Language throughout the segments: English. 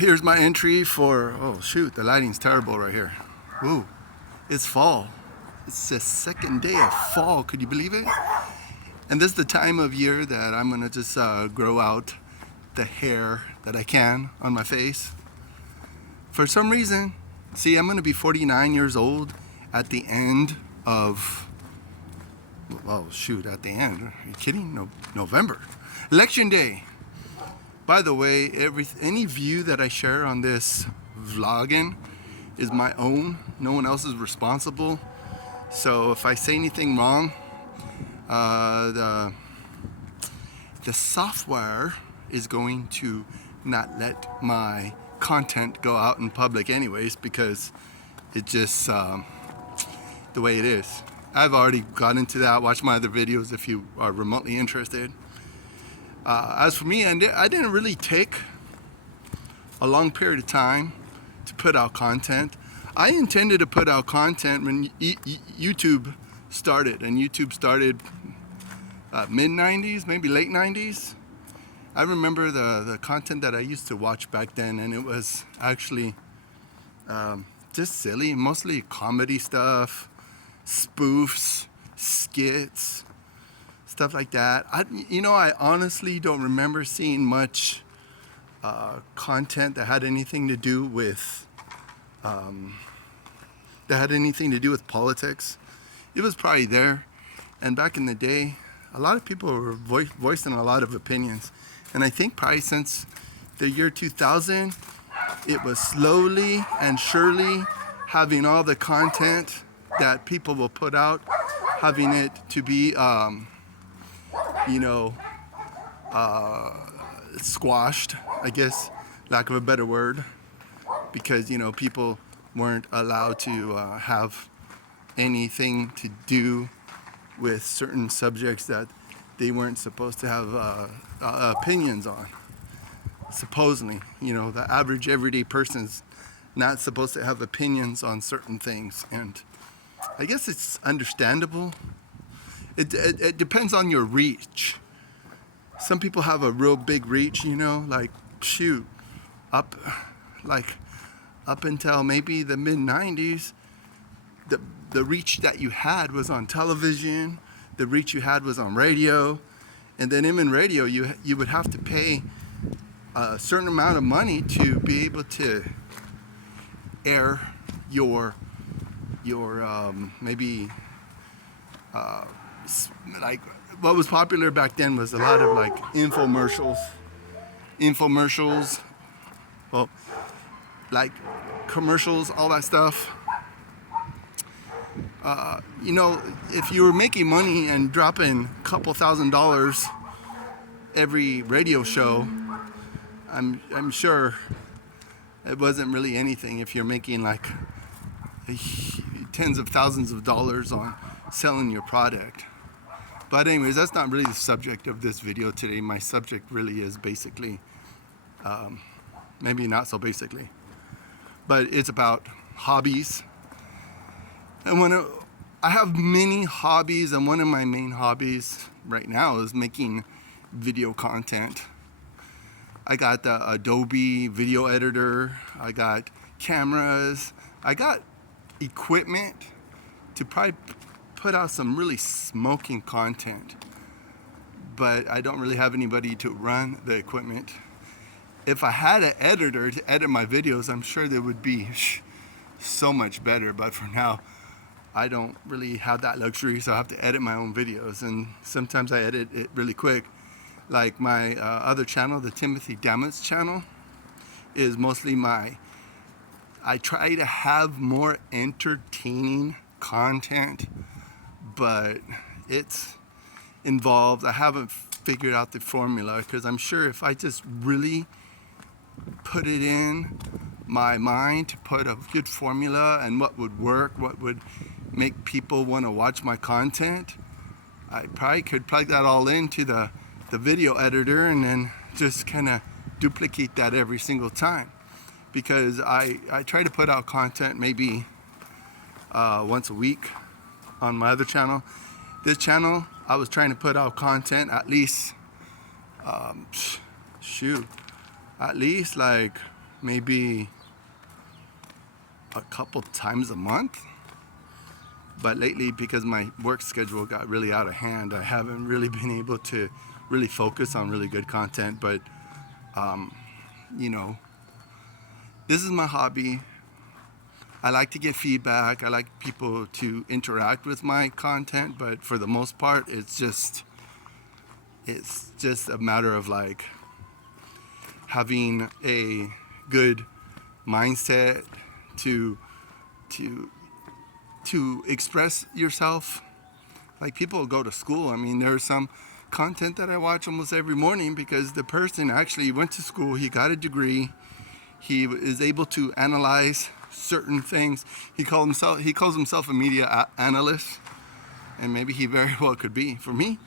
Here's my entry for, oh shoot, the lighting's terrible right here. Ooh, it's fall. It's the second day of fall, could you believe it? And this is the time of year that I'm gonna just grow out the hair that I can on my face. For some reason, see, I'm gonna be 49 years old at the end of, well shoot, at the end, are you kidding? No, November. Election day. By the way, any view that I share on this vlogging is my own. No one else is responsible. So if I say anything wrong, the software is going to not let my content go out in public anyways, because it just the way it is. I've already got into that. Watch my other videos if you are remotely interested. As for me, I didn't really take a long period of time to put out content. I intended to put out content when YouTube started, and YouTube started mid-90s, maybe late 90s. I remember the content that I used to watch back then, and it was actually just silly, mostly comedy stuff, spoofs, skits, stuff like that. I honestly don't remember seeing much content that had anything to do with politics. It was probably there, and back in the day, a lot of people were voicing a lot of opinions. And I think probably since the year 2000, it was slowly and surely having all the content that people will put out, having it to be squashed, I guess, lack of a better word, because people weren't allowed to have anything to do with certain subjects that they weren't supposed to have opinions on. Supposedly, the average everyday person's not supposed to have opinions on certain things, and I guess it's understandable. It depends on your reach. Some people have a real big reach, like shoot, up until maybe the mid-90s, the reach that you had was on television, the reach you had was on radio, and then in radio you would have to pay a certain amount of money to be able to air your maybe like what was popular back then was a lot of like infomercials, well, like commercials, all that stuff. If you were making money and dropping a couple $1,000s every radio show, I'm sure it wasn't really anything if you're making like tens of thousands of dollars on selling your product. But anyways, that's not really the subject of this video today. My subject really is basically, maybe not so basically, but it's about hobbies. And I have many hobbies, and one of my main hobbies right now is making video content. I got the Adobe video editor, I got cameras, I got equipment to probably put out some really smoking content, but I don't really have anybody to run the equipment. If I had an editor to edit my videos, I'm sure they would be so much better, but for now, I don't really have that luxury, so I have to edit my own videos, and sometimes I edit it really quick. Like my other channel, the Timothy Dammits channel, is mostly I try to have more entertaining content, but it's involved. I haven't figured out the formula, because I'm sure if I just really put it in my mind to put a good formula and what would work, what would make people want to watch my content, I probably could plug that all into the video editor and then just kind of duplicate that every single time, because I try to put out content maybe once a week on my other channel. This channel, I was trying to put out content at least at least like maybe a couple times a month. But lately, because my work schedule got really out of hand, I haven't really been able to really focus on really good content. But, you know, this is my hobby. I like to get feedback. I like people to interact with my content. But for the most part, it's just a matter of like having a good mindset to express yourself. Like, people go to school. I mean, there's some content that I watch almost every morning because the person actually went to school, he got a degree, he is able to analyze certain things. He calls himself a media analyst, and maybe he very well could be. For me,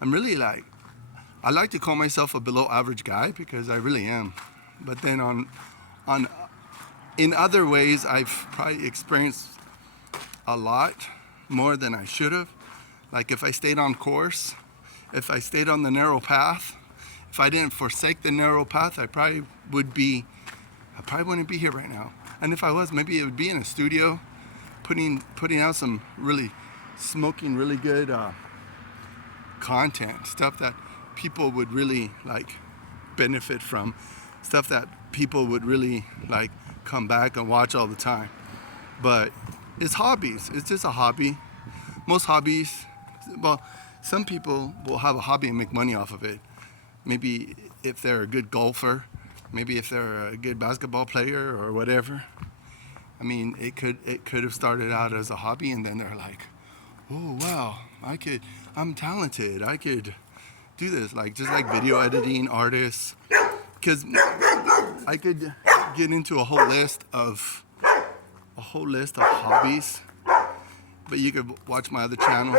I'm really like, I like to call myself a below average guy because I really am. But then in other ways, I've probably experienced a lot more than I should have. Like, if I stayed on course, if I stayed on the narrow path, if I didn't forsake the narrow path, I probably wouldn't be here right now. And if I was, maybe it would be in a studio, putting out some really smoking really good content, stuff that people would really like benefit from, stuff that people would really like come back and watch all the time. But it's hobbies. It's just a hobby. Most hobbies, well, some people will have a hobby and make money off of it. Maybe if they're a good golfer, maybe if they're a good basketball player or whatever. I mean, it could have started out as a hobby, and then they're like, oh wow, I'm talented, I could do this. Like, just like video editing artists, because I could get into a whole list of hobbies. But you could watch my other channel,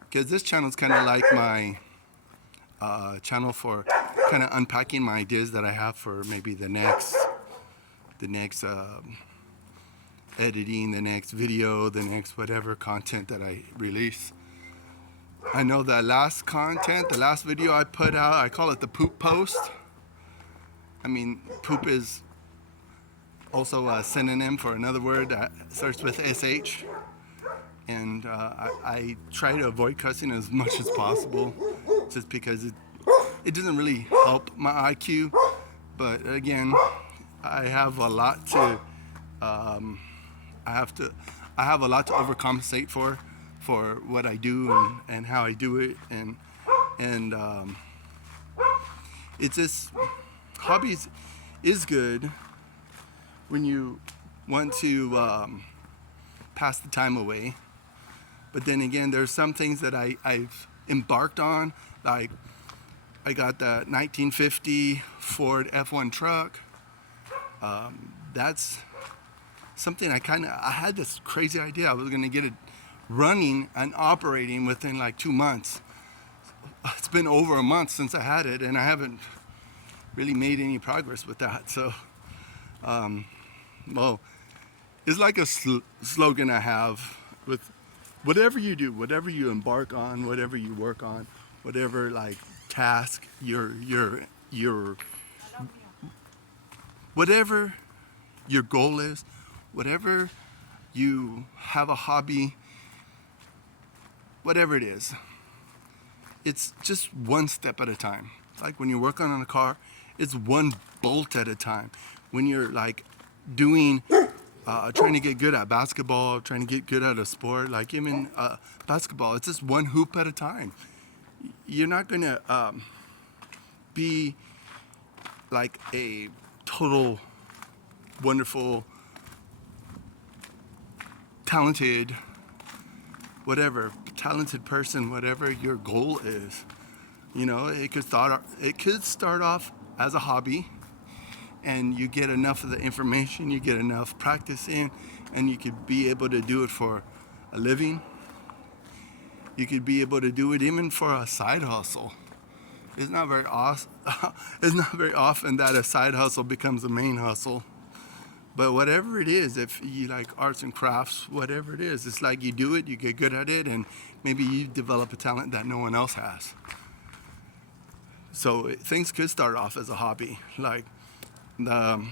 because this channel is kind of like my channel for kind of unpacking my ideas that I have for maybe the next editing, the next video, the next whatever content that I release. I know the last video I put out, I call it the poop post. I mean, poop is also a synonym for another word that starts with SH. And I try to avoid cussing as much as possible, just because it doesn't really help my IQ. But again, I have a lot to overcompensate for what I do and how I do it, and it's just, hobbies is good when you want to pass the time away. But then again, there's some things that I've embarked on, like I got the 1950 Ford F1 truck. That's something I had this crazy idea. I was gonna get it running and operating within like 2 months. It's been over a month since I had it, and I haven't really made any progress with that. So, well, it's like a slogan I have with whatever you do, whatever you embark on, whatever you work on, whatever like task whatever your goal is, whatever you have a hobby, whatever it is, it's just one step at a time. Like when you're working on a car, it's one bolt at a time. When you're like doing trying to get good at basketball, trying to get good at a sport, like even basketball, it's just one hoop at a time. You're not gonna be like a total wonderful, talented person, whatever your goal is. You know, it could start off as a hobby, and you get enough of the information, you get enough practice in, and you could be able to do it for a living. You could be able to do it even for a side hustle. It's not very often that a side hustle becomes a main hustle. But whatever it is, if you like arts and crafts, whatever it is, it's like you do it, you get good at it, and maybe you develop a talent that no one else has. So things could start off as a hobby. Like the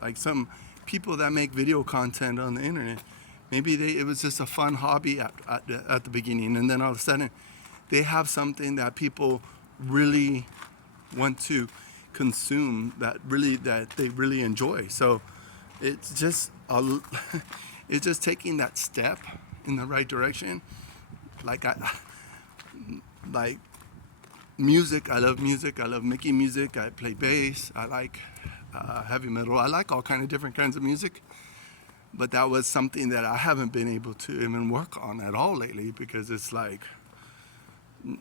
like some people that make video content on the internet. Maybe it was just a fun hobby at the beginning, and then all of a sudden they have something that people really want to consume, that they really enjoy. So it's just it's just taking that step in the right direction. Like music. I love music. I love making music. I play bass. I like heavy metal. I like all of different kinds of music. But that was something that I haven't been able to even work on at all lately, because it's like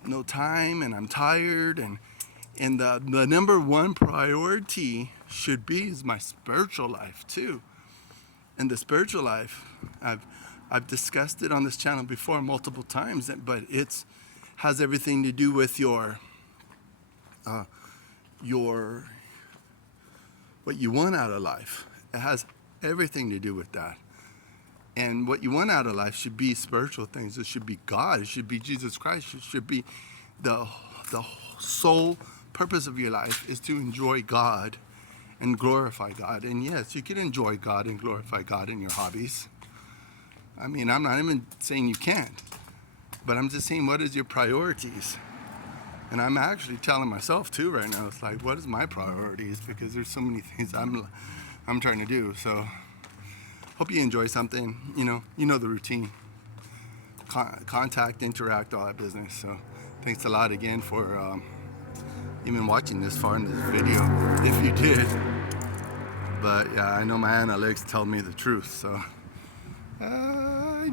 no time, and I'm tired, and the number one priority should be is my spiritual life too. And the spiritual life, I've discussed it on this channel before multiple times, but it's has everything to do with your what you want out of life. It has everything to do with that. And what you want out of life should be spiritual things. It should be God. It should be Jesus Christ. It should be the sole purpose of your life is to enjoy God and glorify God. And yes, you can enjoy God and glorify God in your hobbies. I mean, I'm not even saying you can't, but I'm just saying, what is your priorities? And I'm actually telling myself too right now, it's like, what is my priorities? Because there's so many things I'm trying to do. So hope you enjoy something. You know the routine. Contact, interact, all that business. So thanks a lot again for even watching this far in this video, if you did. But yeah, I know my analytics tell me the truth. So